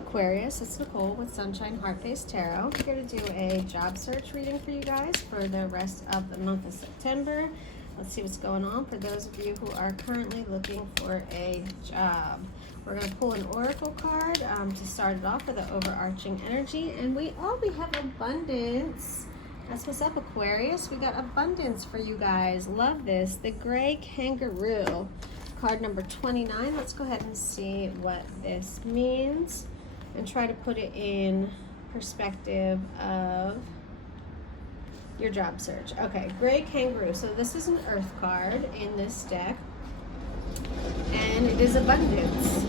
Aquarius, it's Nicole with Sunshine Heart-Based Tarot. I'm here to do a job search reading for you guys for the rest of the month of September. Let's see what's going on for those of you who are currently looking for a job. We're going to pull an oracle card to start it off for the overarching energy. And we have abundance. That's what's up, Aquarius. We got abundance for you guys. Love this. The gray kangaroo. Card number 29. Let's go ahead and see what this means and try to put it in perspective of your job search. Okay, gray kangaroo. So this is an earth card in this deck, and it is abundance.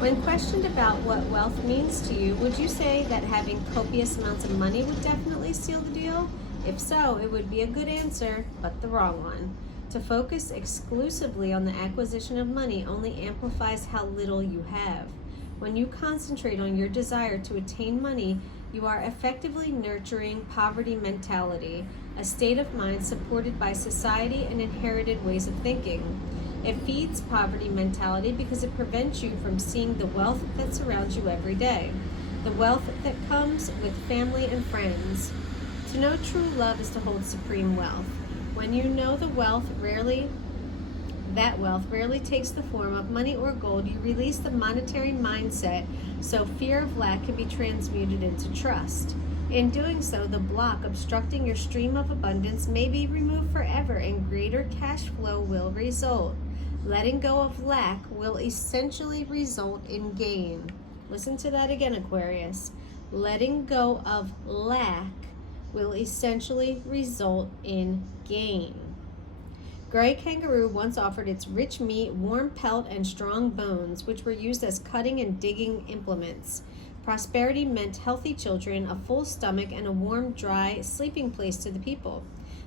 When questioned about what wealth means to you, would you say that having copious amounts of money would definitely seal the deal? If so, it would be a good answer, but the wrong one. To focus exclusively on the acquisition of money only amplifies how little you have. When you concentrate on your desire to attain money, you are effectively nurturing poverty mentality, a state of mind supported by society and inherited ways of thinking. It feeds poverty mentality because it prevents you from seeing the wealth that surrounds you every day, the wealth that comes with family and friends. To know true love is to hold supreme wealth. When you know that wealth rarely takes the form of money or gold, you release the monetary mindset so fear of lack can be transmuted into trust. In doing so, the block obstructing your stream of abundance may be removed forever and greater cash flow will result. Letting go of lack will essentially result in gain. Listen to that again, Aquarius. Letting go of lack will essentially result in gain. Gray kangaroo once offered its rich meat, warm pelt, and strong bones, which were used as cutting and digging implements. Prosperity meant healthy children, a full stomach, and a warm, dry sleeping place to the people.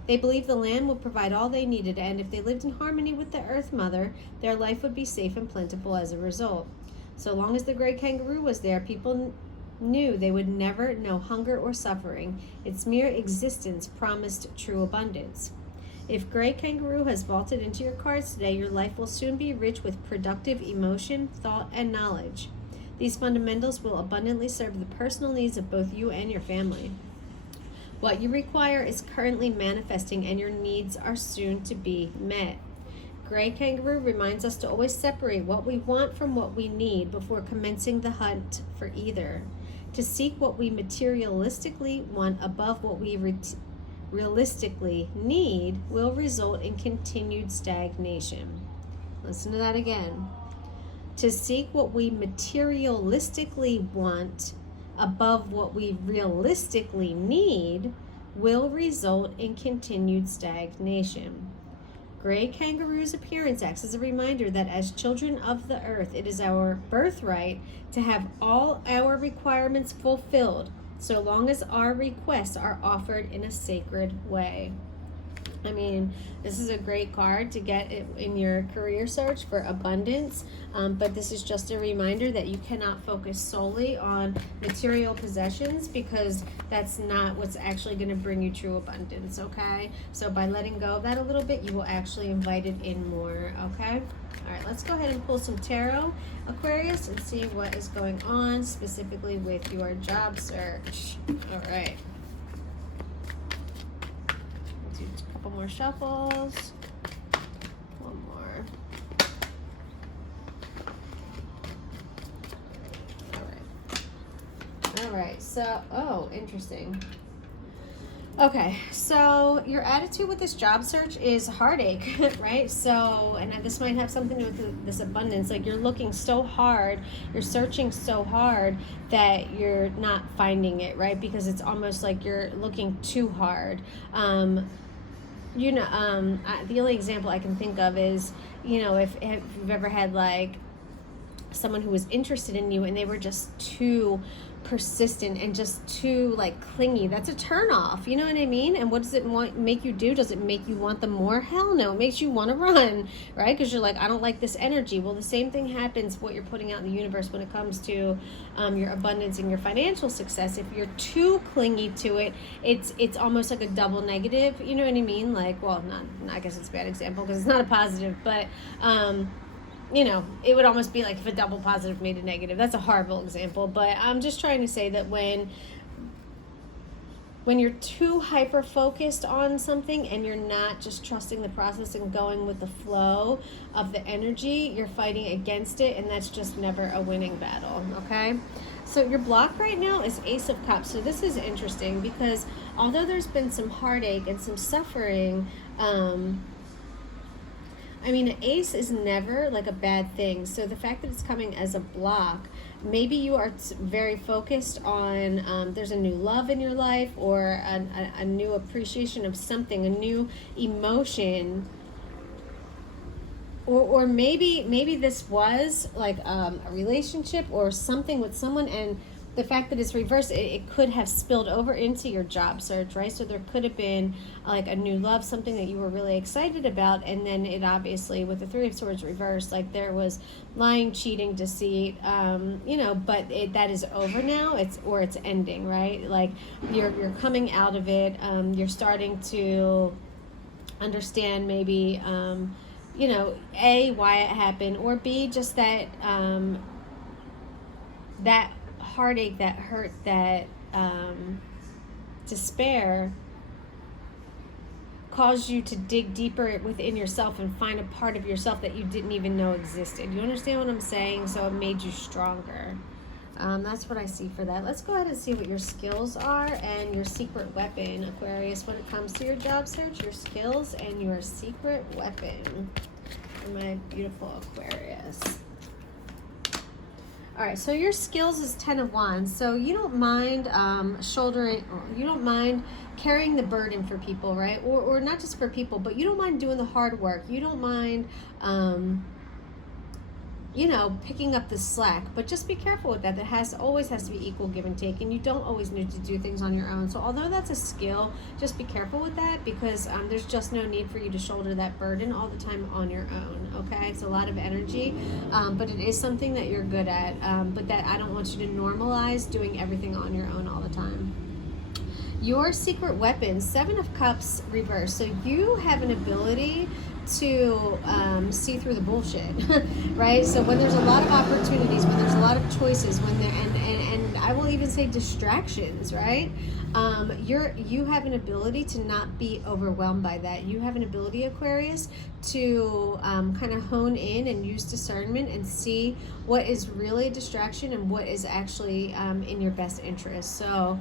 They believed the land would provide all they needed, and if they lived in harmony with the Earth Mother, their life would be safe and plentiful as a result. So long as the gray kangaroo was there, people knew they would never know hunger or suffering. Its mere existence promised true abundance. If gray kangaroo has vaulted into your cards today, your life will soon be rich with productive emotion, thought, and knowledge. These fundamentals will abundantly serve the personal needs of both you and your family. What you require is currently manifesting, and your needs are soon to be met. Gray kangaroo reminds us to always separate what we want from what we need before commencing the hunt for either. To seek what we materialistically want above what we realistically need will result in continued stagnation. Listen to that again. To seek what we materialistically want above what we realistically need will result in continued stagnation. Gray kangaroo's appearance acts as a reminder that as children of the earth, it is our birthright to have all our requirements fulfilled, so long as our requests are offered in a sacred way. I mean, this is a great card to get in your career search for abundance, but this is just a reminder that you cannot focus solely on material possessions, because that's not what's actually going to bring you true abundance, okay? So by letting go of that a little bit, you will actually invite it in more, okay? All right, let's go ahead and pull some tarot, Aquarius, and see what is going on specifically with your job search. All right. Couple more shuffles. One more. All right. So, oh, interesting. Okay, so your attitude with this job search is heartache, right? So, and this might have something to do with this abundance. Like, you're looking so hard, you're searching so hard that you're not finding it, right? Because it's almost like you're looking too hard. The only example I can think of is, if you've ever had like someone who was interested in you and they were just too persistent and just too like clingy, that's a turn off, you know what I mean? And what does it make you do? Does it make you want them more? Hell no. It makes you want to run, right? Because you're like, I don't like this energy. Well, the same thing happens what you're putting out in the universe when it comes to your abundance and your financial success. If you're too clingy to it, it's almost like a double negative, you know what I mean? Like, well, not I guess it's a bad example because it's not a positive, but you know, it would almost be like if a double positive made a negative. That's a horrible example, but I'm just trying to say that when you're too hyper focused on something and you're not just trusting the process and going with the flow of the energy, you're fighting against it, and that's just never a winning battle. Okay, so your block right now is Ace of Cups. So this is interesting because although there's been some heartache and some suffering, I mean, an ace is never like a bad thing. So the fact that it's coming as a block, maybe you are very focused on, there's a new love in your life, or a new appreciation of something, a new emotion. Or maybe this was like a relationship or something with someone, and the fact that it's reversed, it could have spilled over into your job search, right? So there could have been like a new love, something that you were really excited about, and then it obviously, with the Three of Swords reversed, like there was lying, cheating, deceit, you know, but that is over now. It's ending, right? Like you're coming out of it. You're starting to understand maybe, you know, A, why it happened, or B, just that that heartache, that hurt, that despair caused you to dig deeper within yourself and find a part of yourself that you didn't even know existed. You understand what I'm saying? So it made you stronger. That's what I see for that. Let's go ahead and see what your skills are and your secret weapon, Aquarius, when it comes to your job search, your skills and your secret weapon for my beautiful Aquarius. All right, so your skills is 10 of Wands. So you don't mind shouldering, you don't mind carrying the burden for people, right? Or not just for people, but you don't mind doing the hard work. You don't mind, you know, picking up the slack. But just be careful with that. That always has to be equal give and take, and you don't always need to do things on your own. So although that's a skill, just be careful with that, because there's just no need for you to shoulder that burden all the time on your own. Okay, it's a lot of energy, but it is something that you're good at. But that I don't want you to normalize doing everything on your own all the time. Your secret weapon, Seven of Cups reversed. So you have an ability to see through the bullshit, right? So when there's a lot of opportunities, when there's a lot of choices, when there and I will even say distractions, right? You have an ability to not be overwhelmed by that. You have an ability, Aquarius, to kind of hone in and use discernment and see what is really a distraction and what is actually in your best interest. So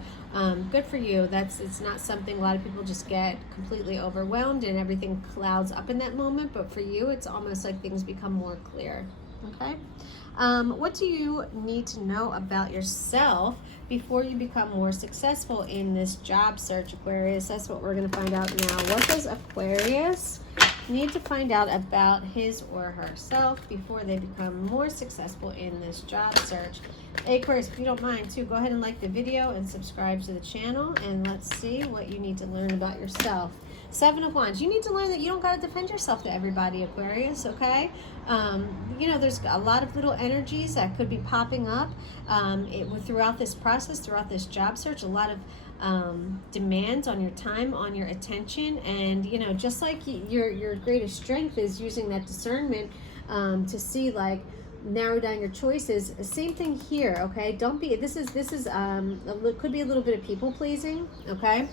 good for you. It's not something a lot of people just get completely overwhelmed and everything clouds up in that moment, but for you it's almost like things become more clear. Okay, what do you need to know about yourself before you become more successful in this job search, Aquarius? That's what we're going to find out now. What does Aquarius need to find out about his or herself before they become more successful in this job search? Hey, Aquarius, if you don't mind too, go ahead and like the video and subscribe to the channel, and let's see what you need to learn about yourself. Seven of Wands. You need to learn that you don't got to defend yourself to everybody, Aquarius, okay? You know, there's a lot of little energies that could be popping up throughout this process, throughout this job search, a lot of demands on your time, on your attention, and, you know, just like your greatest strength is using that discernment to see, like, narrow down your choices. Same thing here, okay? Don't be, this is could be a little bit of people pleasing, okay?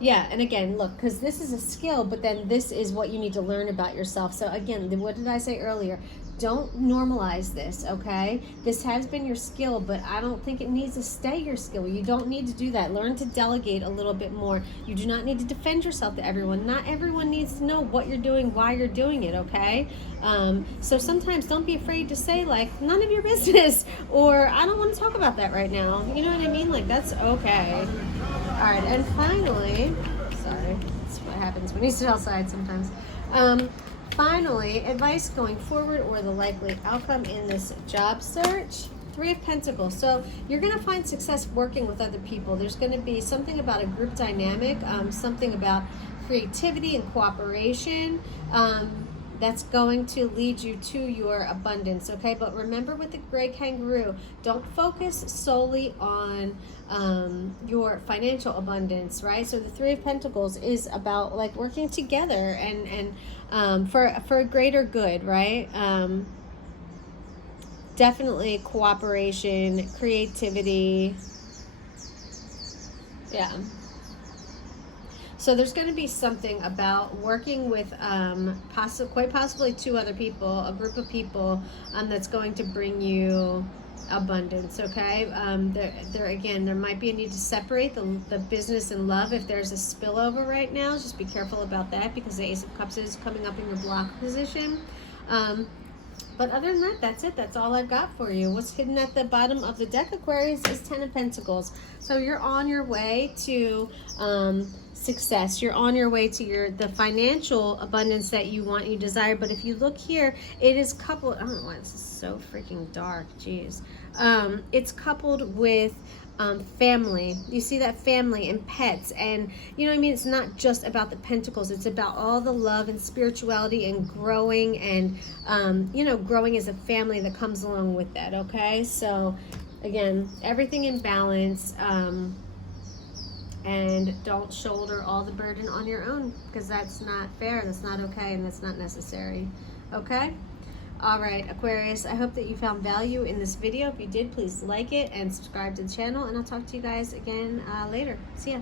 Yeah, and again, look, because this is a skill, but then this is what you need to learn about yourself. So again, what did I say earlier? Don't normalize this, okay? This has been your skill, but I don't think it needs to stay your skill. You don't need to do that. Learn to delegate a little bit more. You do not need to defend yourself to everyone. Not everyone needs to know what you're doing, why you're doing it, okay? So sometimes don't be afraid to say, like, none of your business, or I don't want to talk about that right now. You know what I mean? Like, that's okay. All right, and finally, sorry, that's what happens when you sit outside sometimes. Finally, advice going forward or the likely outcome in this job search. Three of Pentacles. So you're going to find success working with other people. There's going to be something about a group dynamic, something about creativity and cooperation. that's going to lead you to your abundance, okay? But remember, with the gray kangaroo, don't focus solely on your financial abundance, right? So the Three of Pentacles is about like working together and for a greater good, right? Definitely cooperation, creativity. Yeah. So there's going to be something about working with quite possibly two other people, a group of people that's going to bring you abundance, okay? There might be a need to separate the business and love if there's a spillover right now. Just be careful about that, because the Ace of Cups is coming up in your block position. But other than that, that's it. That's all I've got for you. What's hidden at the bottom of the deck, Aquarius, is Ten of Pentacles. So you're on your way to success. You're on your way to the financial abundance that you want, you desire. But if you look here, it is coupled. I don't know why this is so freaking dark. Jeez. It's coupled with family. You see that? Family and pets, and you know what I mean? It's not just about the pentacles. It's about all the love and spirituality and growing, and growing as a family that comes along with that, okay? So again, everything in balance, and don't shoulder all the burden on your own, because that's not fair, that's not okay, and that's not necessary, okay? All right, Aquarius, I hope that you found value in this video. If you did, please like it and subscribe to the channel, and I'll talk to you guys again later. See ya.